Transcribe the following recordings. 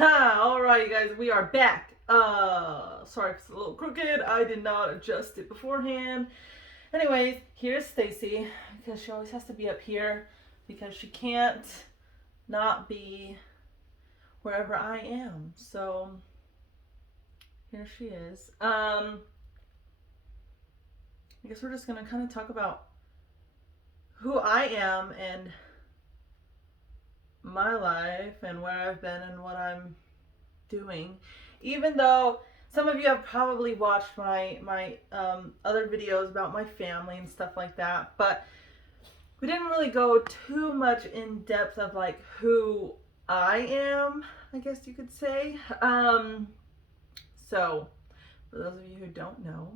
Alright, you guys, we are back. Sorry if it's a little crooked. I did not adjust it beforehand. Anyways, here's Stacy because she always has to be up here because she can't not be wherever I am. So here she is. I guess we're just gonna kind of talk about who I am and my life and where I've been and what I'm doing. Even though some of you have probably watched my other videos about my family and stuff like that, but we didn't really go too much in depth of like who I am, I guess you could say. So for those of you who don't know,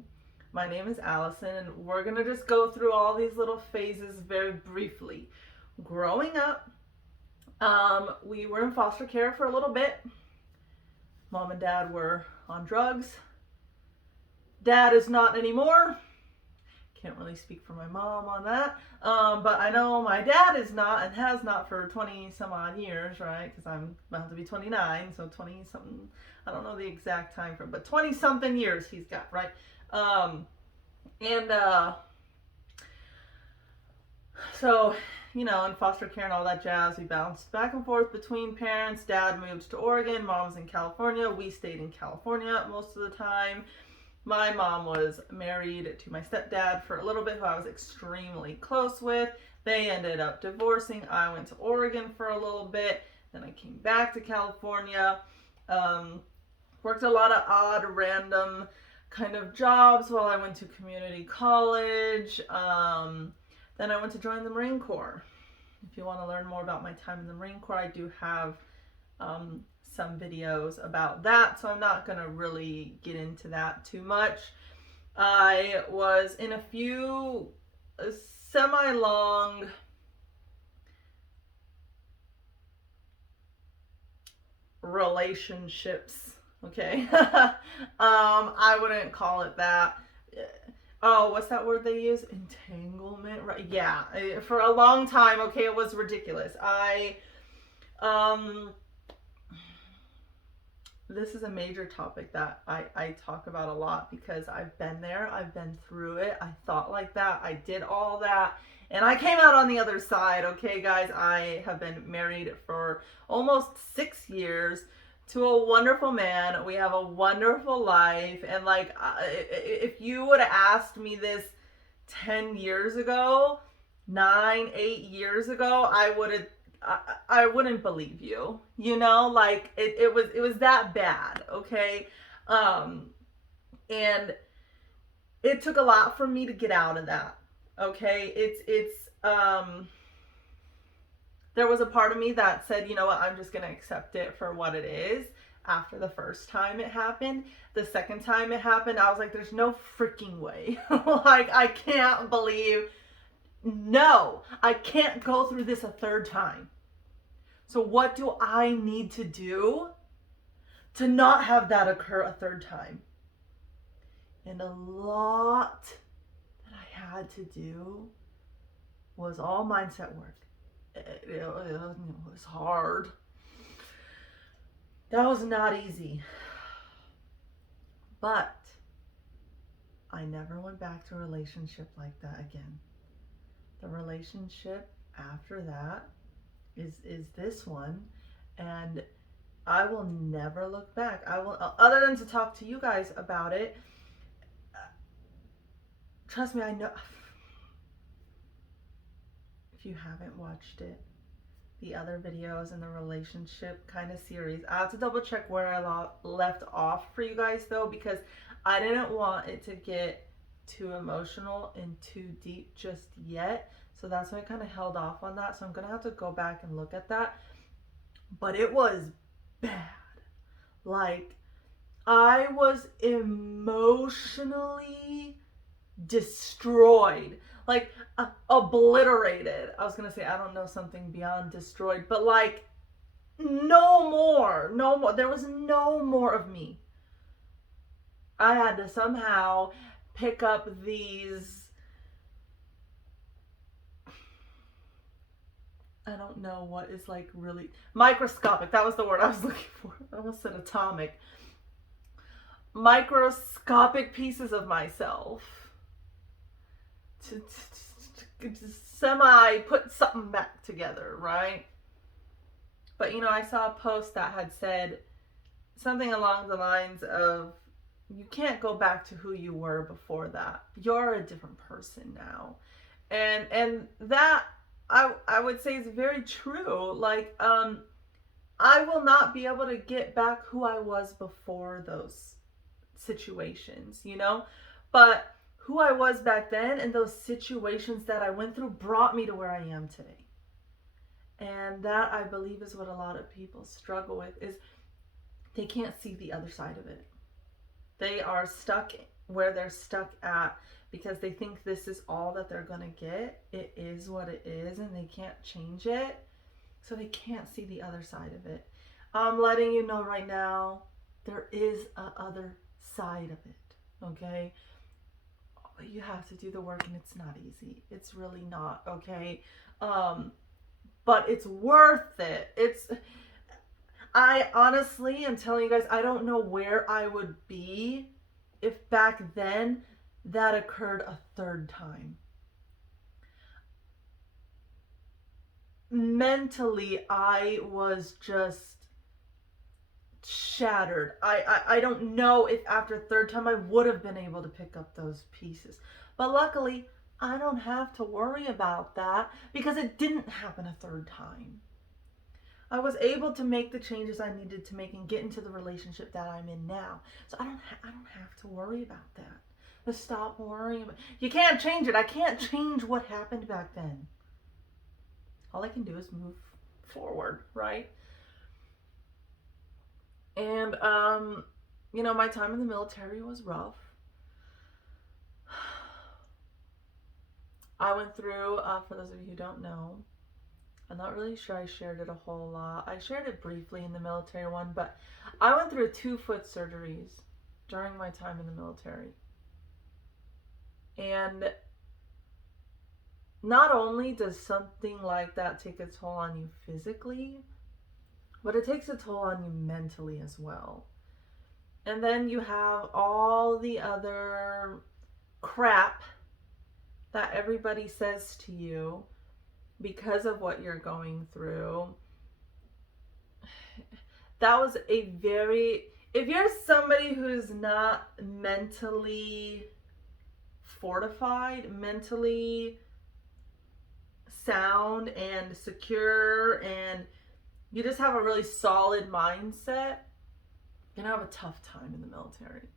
my name is Allison, and we're gonna just go through all these little phases very briefly. Growing up, we were in foster care for a little bit. Mom and dad were on drugs. Dad is not anymore. Can't really speak for my mom on that. But I know my dad is not and has not for 20 some odd years, right? Because I'm about to be 29, so 20 something, I don't know the exact time frame, but 20 something years he's got, right? And so, you know, in foster care and all that jazz, we bounced back and forth between parents. Dad moved to Oregon, mom's in California. We stayed in California most of the time. My mom was married to my stepdad for a little bit, who I was extremely close with. They ended up divorcing. I went to Oregon for a little bit. Then I came back to California. Worked a lot of odd, random kind of jobs while I went to community college. Then I went to join the Marine Corps. If you want to learn more about my time in the Marine Corps, I do have some videos about that, so I'm not going to really get into that too much. I was in a few semi-long relationships, okay? I wouldn't call it that. Oh, what's that word they use? Entanglement, right? Yeah, for a long time, okay, it was ridiculous. Um, this is a major topic that I talk about a lot because I've been there, I've been through it, I thought like that, I did all that, and I came out on the other side, okay, guys? I have been married for almost 6 years to a wonderful man. We have a wonderful life, and like, if you would have asked me this 10 years ago, 8 years ago, I wouldn't believe you. You know, like it was that bad, okay? Um and it took a lot for me to get out of that. Okay? It's there was a part of me that said, you know what, I'm just going to accept it for what it is. After the first time it happened, the second time it happened, I was like, there's no freaking way. Like, I can't believe, no, I can't go through this a third time. So, what do I need to do to not have that occur a third time? And a lot that I had to do was all mindset work. It was hard. That was not easy. But I never went back to a relationship like that again. The relationship after that is this one, and I will never look back. I will, other than to talk to you guys about it. Trust me, I know. If you haven't watched it, the other videos in the relationship kind of series, I have to double check where I left off for you guys though, because I didn't want it to get too emotional and too deep just yet. So that's why I kind of held off on that. So I'm going to have to go back and look at that. But it was bad. Like, I was emotionally destroyed, like obliterated. I was gonna say, I don't know, something beyond destroyed, but like, no more, no more. There was no more of me. I had to somehow pick up these I don't know what is like really microscopic. That was the word I was looking for. I almost said atomic. Microscopic pieces of myself to semi put something back together, right? But I saw a post that had said something along the lines of, you can't go back to who you were before that. You're a different person now. And that I would say is very true. Like, I will not be able to get back who I was before those situations, But who I was back then and those situations that I went through brought me to where I am today. And that, I believe, is what a lot of people struggle with, is they can't see the other side of it. They are stuck where they're stuck at because they think this is all that they're going to get. It is what it is, and they can't change it. So they can't see the other side of it. I'm letting you know right now, there is a other side of it, okay? But you have to do the work, and it's not easy. It's really not, okay? But it's worth it. I honestly am telling you guys, I don't know where I would be if back then that occurred a third time. Mentally, I was just shattered. I don't know if after third time I would have been able to pick up those pieces. But luckily, I don't have to worry about that because it didn't happen a third time. I was able to make the changes I needed to make and get into the relationship that I'm in now. So I don't have to worry about that. Just stop worrying about. You can't change it. I can't change what happened back then. All I can do is move forward, right? And my time in the military was rough. I went through, for those of you who don't know, I'm not really sure I shared it a whole lot. I shared it briefly in the military one, but I went through 2 foot surgeries during my time in the military. And not only does something like that take a toll on you physically, but it takes a toll on you mentally as well. And then you have all the other crap that everybody says to you because of what you're going through. That was if you're somebody who's not mentally fortified, mentally sound and secure, and you just have a really solid mindset, you're gonna have a tough time in the military.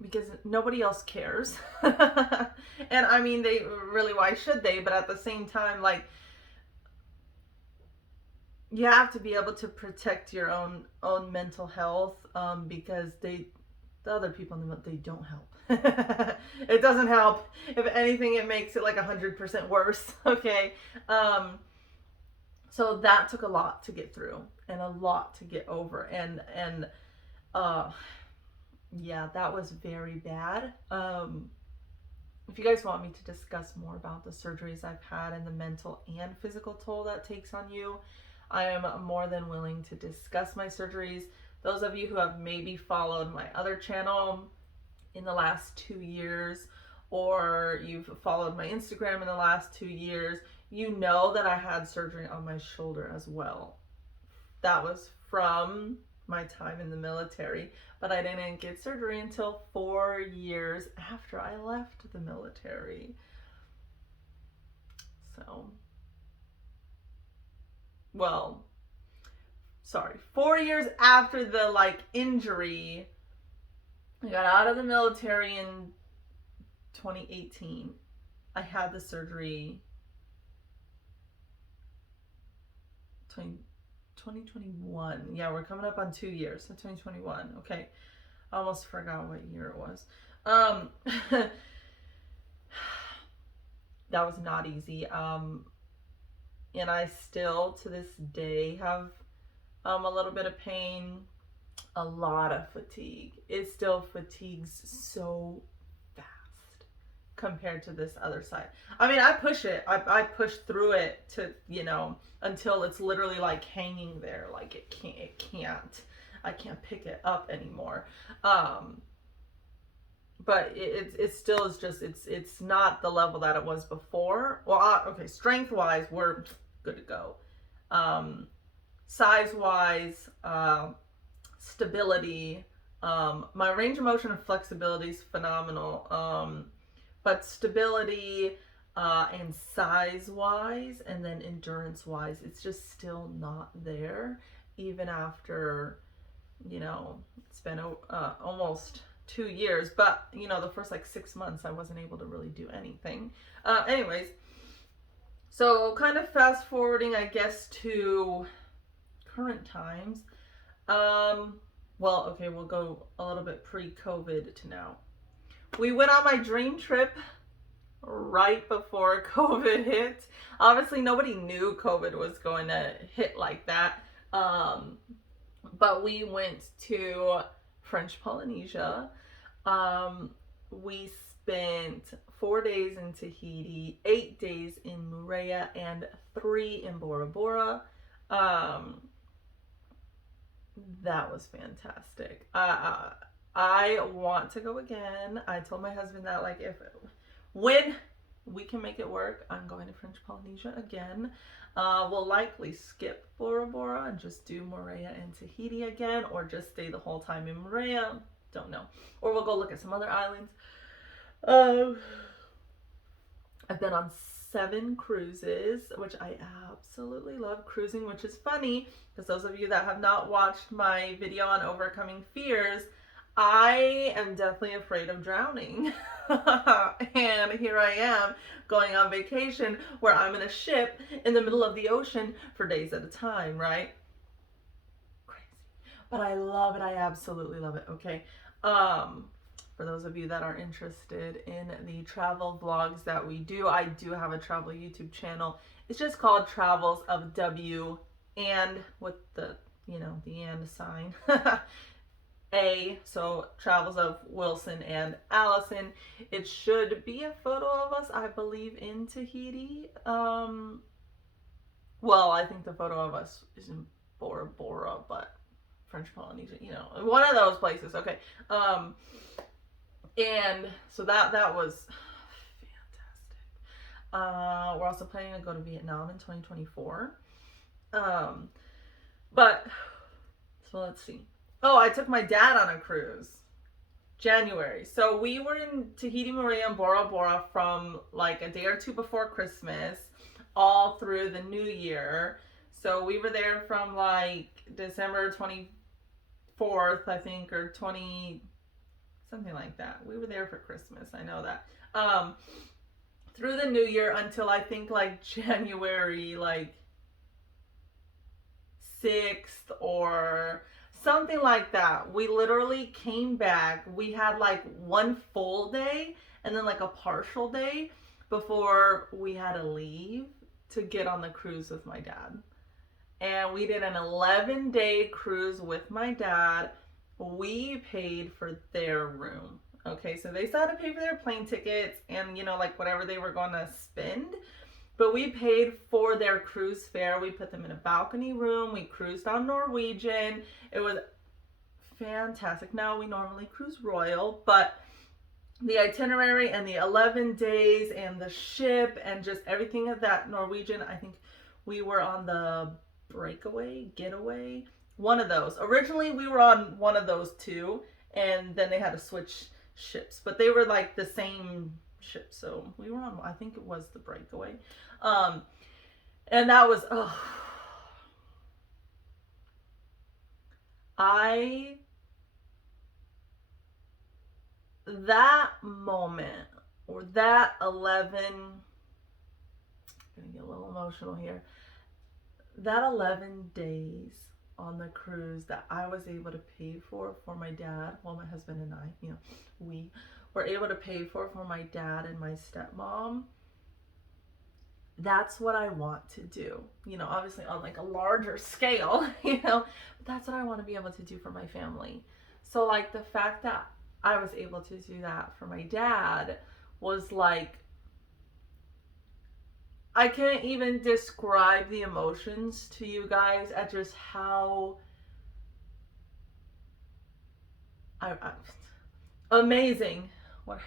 Because nobody else cares. And I mean, they really, why should they? But at the same time, like, you have to be able to protect your own mental health, because the other people in the they don't help. It doesn't help. If anything, it makes it like 100% worse. Okay. So that took a lot to get through and a lot to get over, and yeah, that was very bad. If you guys want me to discuss more about the surgeries I've had and the mental and physical toll that takes on you, I am more than willing to discuss my surgeries. Those of you who have maybe followed my other channel in the last 2 years, or you've followed my Instagram in the last 2 years, you know that I had surgery on my shoulder as well. That was from my time in the military, but I didn't get surgery until 4 years after I left the military. So, 4 years after the injury. I got out of the military in 2018. I had the surgery 2021. Yeah, we're coming up on 2 years, so 2021. Okay, I almost forgot what year it was. That was not easy. And I still, to this day, have a little bit of pain, a lot of fatigue. It still fatigues so fast compared to this other side. I mean, I push it. I push through it to, until it's literally like hanging there. Like I can't pick it up anymore. But it still is just, it's not the level that it was before. Well, okay, strength wise, we're good to go. Size wise, stability, my range of motion and flexibility is phenomenal. But stability, and size wise, and then endurance wise, it's just still not there, even after, it's been almost 2 years. But the first like 6 months I wasn't able to really do anything. Anyways, so kind of fast forwarding, I guess, to current times. Well, okay, we'll go a little bit pre-COVID to now. We went on my dream trip right before COVID hit. Obviously, nobody knew COVID was going to hit like that. But we went to French Polynesia. We spent 4 days in Tahiti, 8 days in Moorea, and 3 in Bora Bora. That was fantastic. I want to go again. I told my husband that, like, when we can make it work, I'm going to French Polynesia again. We'll likely skip Bora Bora and just do Moorea and Tahiti again, or just stay the whole time in Moorea. Don't know. Or we'll go look at some other islands. I've been on 7 cruises, which I absolutely love cruising, which is funny because those of you that have not watched my video on overcoming fears, I am definitely afraid of drowning. And here I am going on vacation where I'm in a ship in the middle of the ocean for days at a time, right? Crazy. But I love it. I absolutely love it. Okay. For those of you that are interested in the travel vlogs that we do, I do have a travel YouTube channel. It's just called Travels of W, and with the, the and sign. So Travels of Wilson and Allison. It should be a photo of us, I believe, in Tahiti. Well, I think the photo of us is in Bora Bora, but French Polynesia, one of those places. Okay. And so that was fantastic. We're also planning to go to Vietnam in 2024. But so let's see. Oh, I took my dad on a cruise. January. So we were in Tahiti, Moorea, and Bora Bora from like a day or two before Christmas all through the new year. So we were there from like December 24th, I think, or something like that. We were there for Christmas. I know that. Through the new year until I think like January, like 6th or something like that. We literally came back. We had like one full day and then like a partial day before we had to leave to get on the cruise with my dad. And we did an 11-day cruise with my dad. We paid for their room. Okay, so they still had to pay for their plane tickets and, like whatever they were going to spend. But we paid for their cruise fare. We put them in a balcony room. We cruised on Norwegian. It was fantastic. Now, we normally cruise Royal, but the itinerary and the 11 days and the ship and just everything of that Norwegian, I think we were on the getaway, one of those. Originally, we were on one of those two, and then they had to switch ships, but they were like the same ship. So we were on, I think it was the Breakaway. And that was, that moment, or that 11, I'm gonna get a little emotional here. That 11 days on the cruise that I was able to pay for my dad, well, my husband and I, we were able to pay for my dad and my stepmom. That's what I want to do, obviously on like a larger scale, but that's what I want to be able to do for my family. So like the fact that I was able to do that for my dad was like, I can't even describe the emotions to you guys at just how I amazing, what,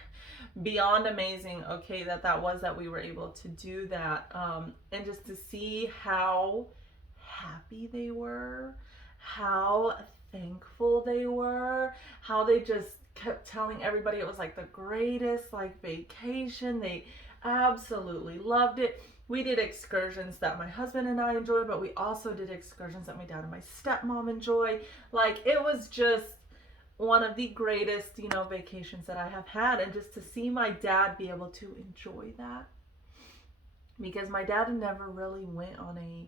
beyond amazing, okay, that was that we were able to do that, and just to see how happy they were, how thankful they were, how they just kept telling everybody it was like the greatest like vacation. They absolutely loved it. We did excursions that my husband and I enjoyed, but we also did excursions that my dad and my stepmom enjoy. Like, it was just one of the greatest, vacations that I have had. And just to see my dad be able to enjoy that, because my dad never really went on a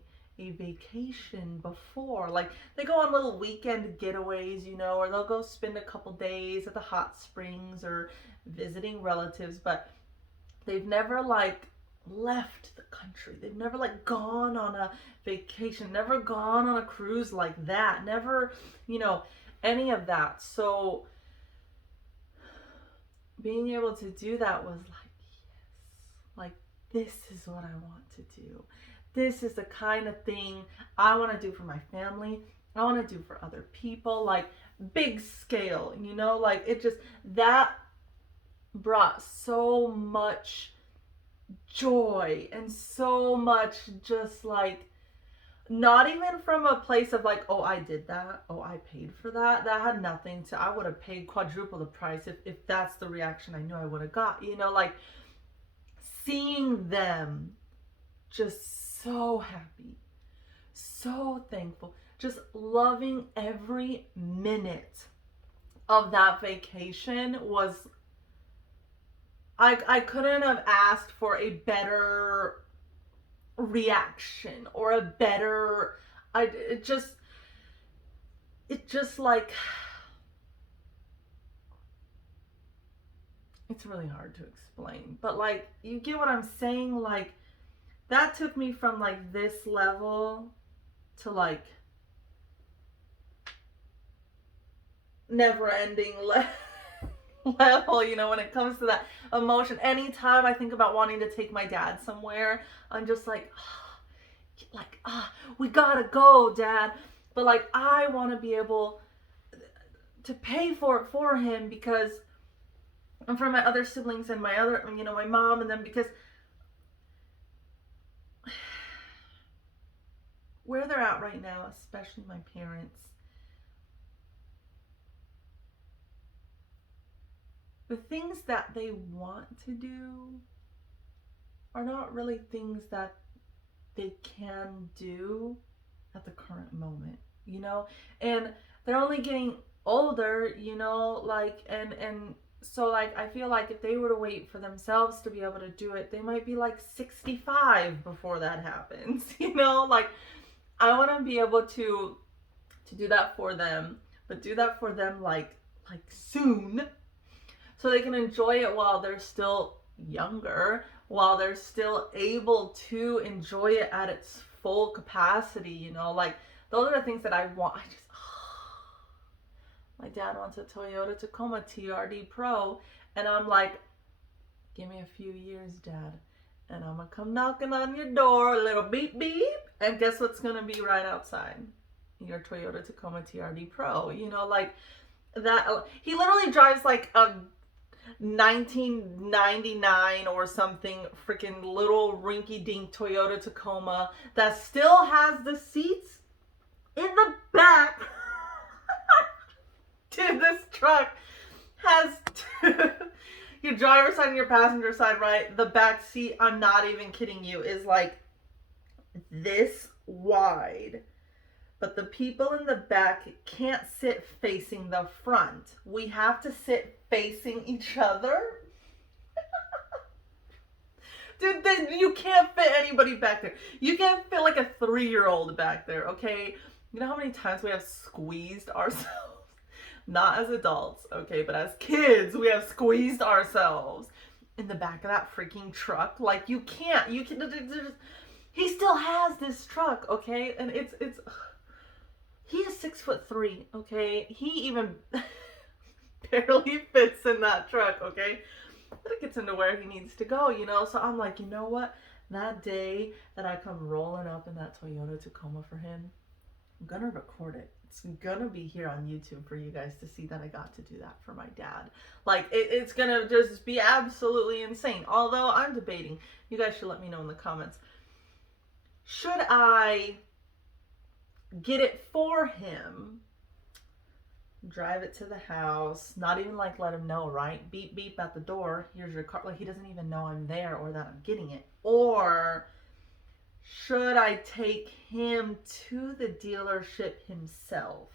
vacation before. Like, they go on little weekend getaways, or they'll go spend a couple days at the hot springs or visiting relatives, but they've never like left the country. They've never like gone on a vacation, never gone on a cruise like that, never, any of that. So being able to do that was like, yes, like, this is what I want to do. This is the kind of thing I want to do for my family. I want to do for other people, like big scale, like it just, that brought so much joy and so much just like, not even from a place of like, oh, I did that, oh, I paid for that. That had nothing to, I would have paid quadruple the price if that's the reaction I knew I would have got, like seeing them just so happy, so thankful, just loving every minute of that vacation was, I couldn't have asked for a better reaction or a better, it just like, it's really hard to explain, but like, you get what I'm saying? Like, that took me from like this level to like never ending level, when it comes to that emotion. Anytime I think about wanting to take my dad somewhere, I'm just like, we gotta go, Dad. But like, I want to be able to pay for it for him, because, and for my other siblings and my other, my mom and them, because where they're at right now, especially my parents, the things that they want to do are not really things that they can do at the current moment, and they're only getting older, like, and so like, I feel like if they were to wait for themselves to be able to do it, they might be like 65 before that happens, like, I want to be able to do that for them, but do that for them like soon, so they can enjoy it while they're still younger, while they're still able to enjoy it at its full capacity, like, those are the things that I want. My dad wants a Toyota Tacoma TRD Pro, and I'm like, give me a few years, Dad, and I'm gonna come knocking on your door, a little beep beep, and guess what's gonna be right outside? Your Toyota Tacoma TRD Pro, like that. He literally drives like a 1999 or something freaking little rinky-dink Toyota Tacoma that still has the seats in the back. Dude, this truck has your driver's side and your passenger side, right? The back seat, I'm not even kidding you, is like this wide. But the people in the back can't sit facing the front. We have to sit facing each other. Dude, then you can't fit anybody back there. You can't fit like a 3-year-old back there, okay? You know how many times we have squeezed ourselves? Not as adults, okay, but as kids, we have squeezed ourselves in the back of that freaking truck. Like, you can, he still has this truck, okay? And it's, he is 6'3", okay? He even barely fits in that truck, okay? but it gets him to where he needs to go, you know? So I'm like, you know what? That day that I come rolling up in that Toyota Tacoma for him, I'm gonna record it. It's gonna be here on YouTube for you guys to see that I got to do that for my dad. Like, it's gonna just be absolutely insane. Although I'm debating, you guys should let me know in the comments. Should I get it for him, drive it to the house, not even like let him know, right? Beep, beep at the door. Here's your car. Like, he doesn't even know I'm there or that I'm getting it. Or should I take him to the dealership himself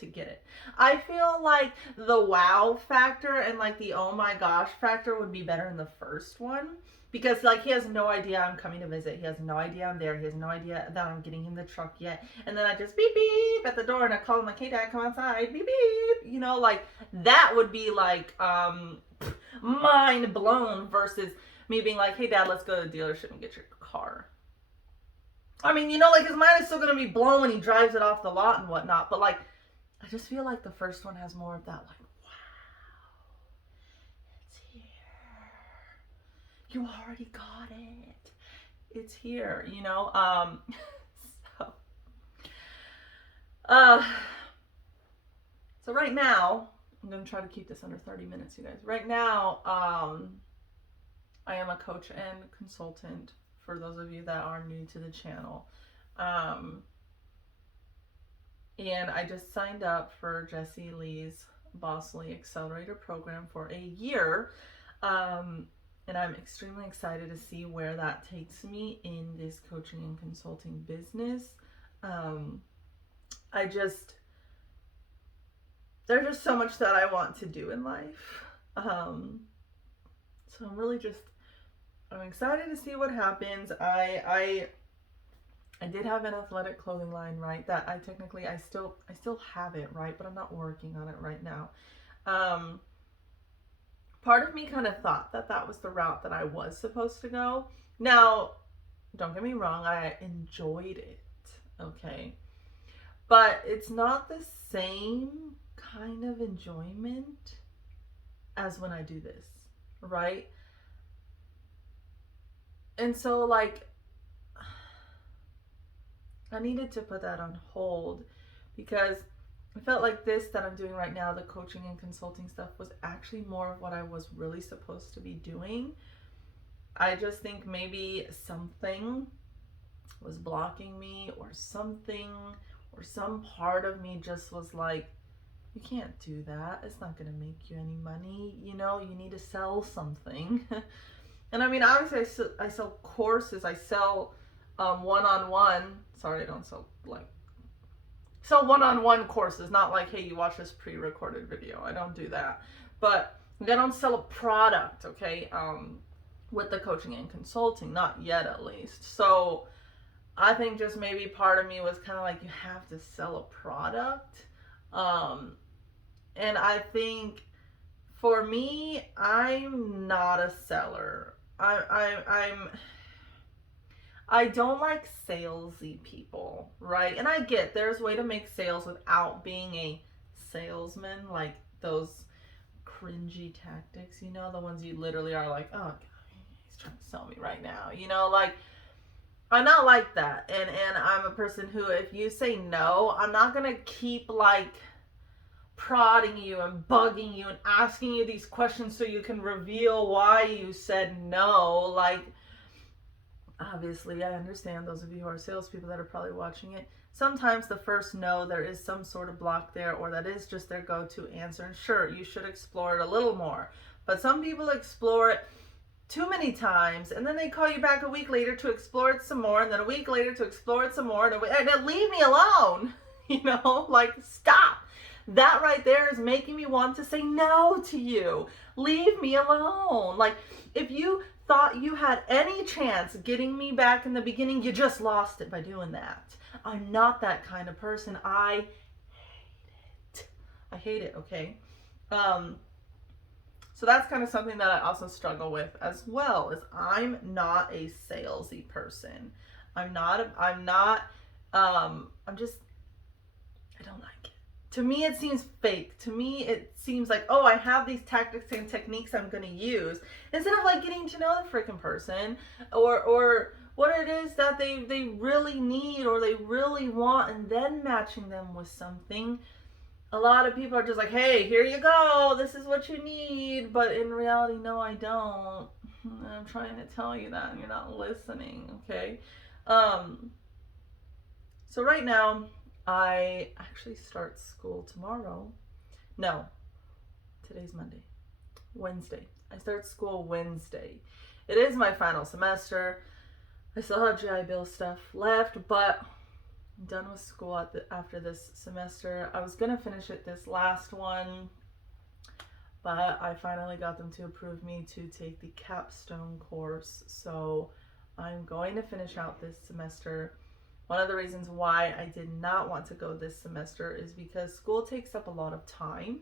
to get it? I feel like the wow factor and like the oh my gosh factor would be better in the first one. Because, like, he has no idea I'm coming to visit. He has no idea I'm there. He has no idea that I'm getting him the truck yet. And then I just beep, beep at the door and I call him like, hey, Dad, come outside. Beep, beep. You know, like, that would be, like, mind blown versus me being like, hey, Dad, let's go to the dealership and get your car. I mean, you know, like, his mind is still going to be blown when he drives it off the lot and whatnot. But, like, I just feel like the first one has more of that, like, you already got it. It's here, you know? So, so right now, I'm going to try to keep this under 30 minutes, you guys. Right now, I am a coach and consultant for those of you that are new to the channel. And I just signed up for Jessie Lee's Bossly Accelerator program for a year. And I'm extremely excited to see where that takes me in this coaching and consulting business. There's just so much that I want to do in life. So I'm excited to see what happens. I did have an athletic clothing line, right? That I still have it, right? But I'm not working on it right now. Part of me kind of thought that was the route that I was supposed to go. Now, don't get me wrong, I enjoyed it, okay? But it's not the same kind of enjoyment as when I do this, right? And so, like, I needed to put that on hold because I felt like this that I'm doing right now, the coaching and consulting stuff, was actually more of what I was really supposed to be doing. I just think maybe something was blocking me or something, or some part of me just was like, you can't do that. It's not going to make you any money. You know, you need to sell something. And I mean, obviously I sell courses. I sell one-on-one. Sorry, I don't sell like one-on-one courses, not like, hey, you watch this pre-recorded video. I don't do that. But I don't sell a product, okay, with the coaching and consulting, not yet at least. So I think just maybe part of me was kind of like, you have to sell a product. And I think for me, I'm not a seller. I don't like salesy people, right? And I get there's a way to make sales without being a salesman, like those cringy tactics, you know, the ones you literally are like, oh, God, he's trying to sell me right now, you know, like, I'm not like that. And I'm a person who, if you say no, I'm not going to keep, like, prodding you and bugging you and asking you these questions so you can reveal why you said no, like, obviously, I understand those of you who are salespeople that are probably watching it. Sometimes the first no, there is some sort of block there, or that is just their go-to answer. And sure, you should explore it a little more. But some people explore it too many times, and then they call you back a week later to explore it some more, and then a week later to explore it some more, and then leave me alone. You know, like, stop. That right there is making me want to say no to you. Leave me alone. Like, if you thought you had any chance getting me back in the beginning, you just lost it by doing that. I'm not that kind of person. I hate it, okay? So that's kind of something that I also struggle with as well, is I'm not a salesy person. I don't like it. to me it seems fake. To me it seems like, oh, I have these tactics and techniques I'm going to use, instead of like getting to know the freaking person, or what it is that they really need or they really want, and then matching them with something. A lot of people are just like, hey, here you go, this is what you need, but in reality, no, I don't. I'm trying to tell you that and you're not listening. Okay. So right now I actually start school tomorrow. No, today's Monday. Wednesday. I start school Wednesday. It is my final semester. I still have GI Bill stuff left, but I'm done with school after this semester. I was gonna finish it this last one, but I finally got them to approve me to take the capstone course. So I'm going to finish out this semester. One of the reasons why I did not want to go this semester is because school takes up a lot of time.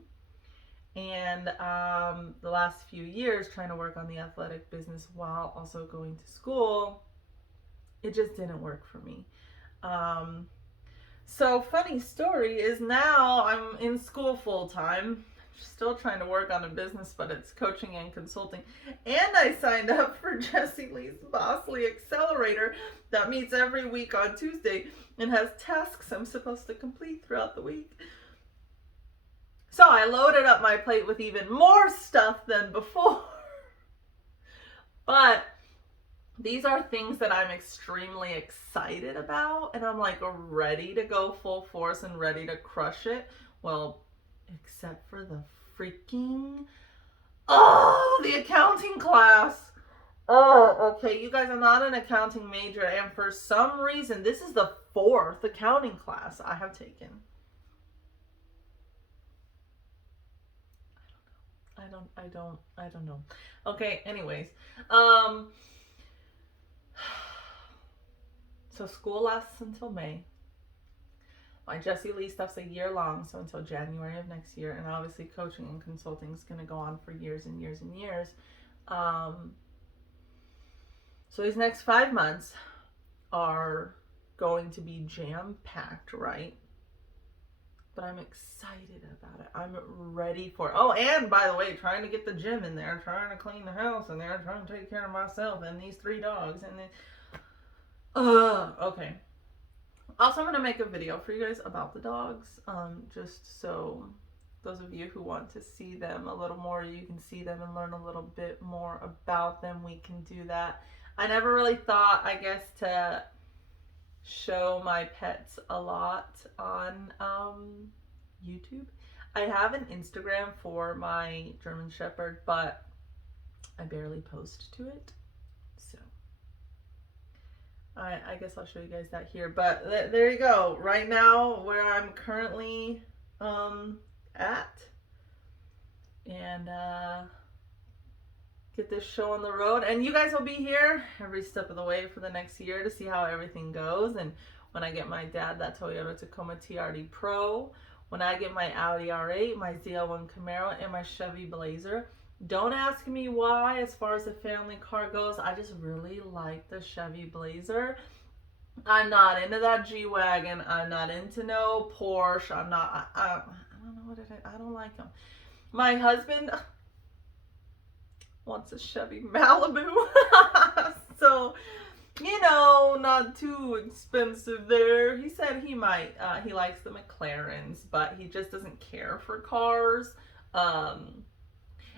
And the last few years trying to work on the athletic business while also going to school, it just didn't work for me. So funny story is now I'm in school full time, still trying to work on a business, but it's coaching and consulting. And I signed up for Jessie Lee's Bossly Accelerator that meets every week on Tuesday and has tasks I'm supposed to complete throughout the week. So I loaded up my plate with even more stuff than before. But these are things that I'm extremely excited about, and I'm like ready to go full force and ready to crush it. Well, except for the freaking, the accounting class. Oh, okay, you guys, I'm not an accounting major, and for some reason, this is the 4th accounting class I have taken. I don't know. Okay, anyways. So school lasts until May. My Jessie Lee stuff's a year long, so until January of next year. And obviously coaching and consulting is going to go on for years and years and years. So these next 5 months are going to be jam-packed, right? But I'm excited about it. I'm ready for it. Oh, and by the way, trying to get the gym in there, trying to clean the house in there, trying to take care of myself and these 3 dogs. And then, okay. Also, I'm going to make a video for you guys about the dogs, just so those of you who want to see them a little more, you can see them and learn a little bit more about them. We can do that. I never really thought, I guess, to show my pets a lot on YouTube. I have an Instagram for my German Shepherd, but I barely post to it. So I guess I'll show you guys that here. But there you go. Right now, where I'm currently at. And get this show on the road. And you guys will be here every step of the way for the next year to see how everything goes. And when I get my dad that Toyota Tacoma TRD Pro, when I get my Audi R8, my ZL1 Camaro, and my Chevy Blazer. Don't ask me why as far as the family car goes. I just really like the Chevy Blazer. I'm not into that G-Wagon. I'm not into no Porsche. I'm not, I don't know what it is. I don't like them. My husband wants a Chevy Malibu. So, you know, not too expensive there. He said he might, he likes the McLarens, but he just doesn't care for cars.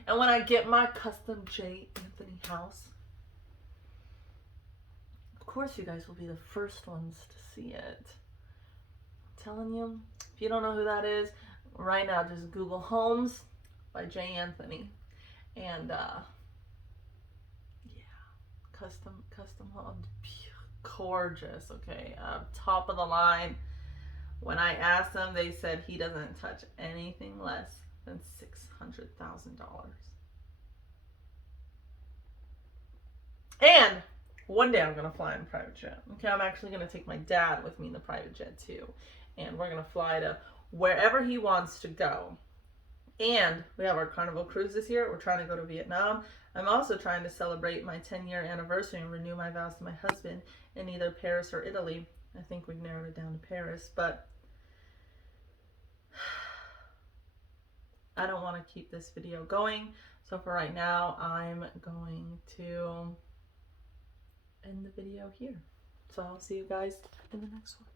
And when I get my custom J. Anthony house, of course you guys will be the first ones to see it. I'm telling you, if you don't know who that is, right now just Google Homes by J. Anthony. And yeah, custom home, gorgeous, okay, top of the line. When I asked them, they said he doesn't touch anything less than $600,000. And one day I'm gonna fly in a private jet. Okay, I'm actually gonna take my dad with me in the private jet too, and we're gonna fly to wherever he wants to go. And we have our Carnival cruise this year. We're trying to go to Vietnam. I'm also trying to celebrate my 10-year anniversary and renew my vows to my husband in either Paris or Italy. I think we've narrowed it down to Paris, but I don't want to keep this video going. So for right now, I'm going to end the video here. So I'll see you guys in the next one.